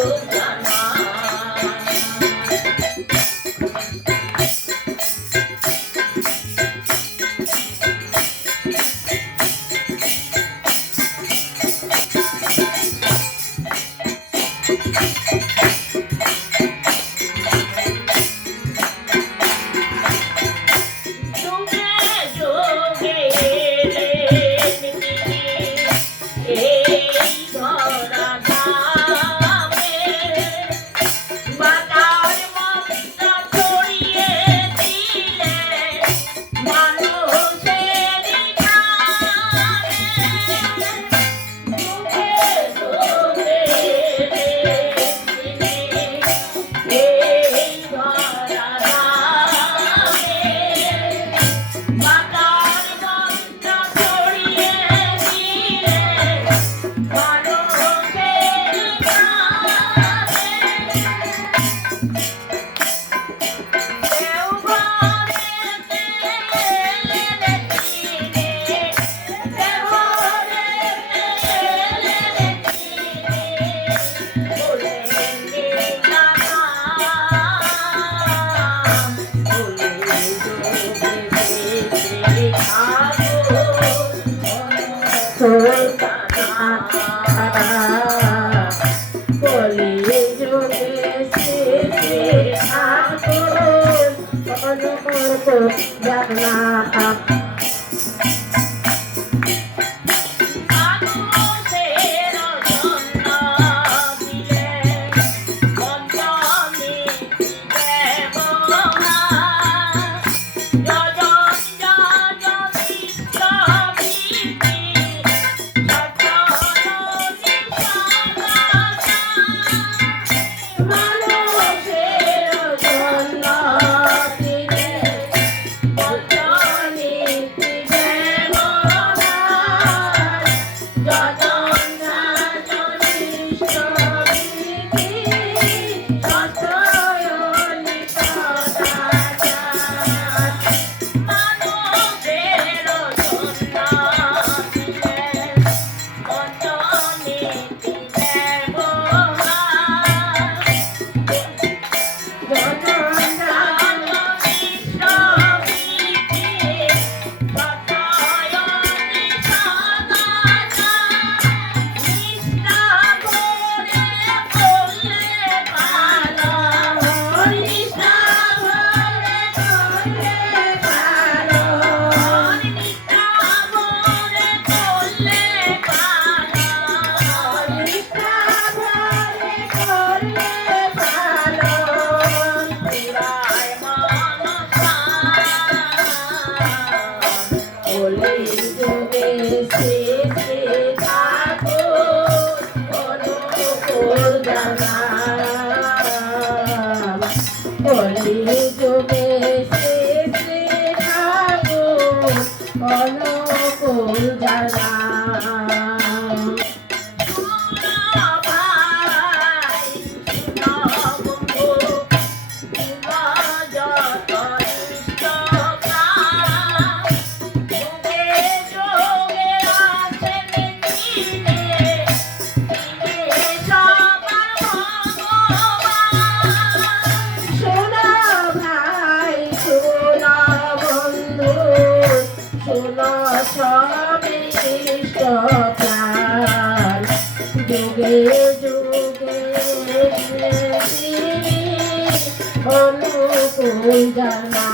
Thank you. I'm gonna put হলো সবে সকাল যুগে যুগে অনুকূল জানা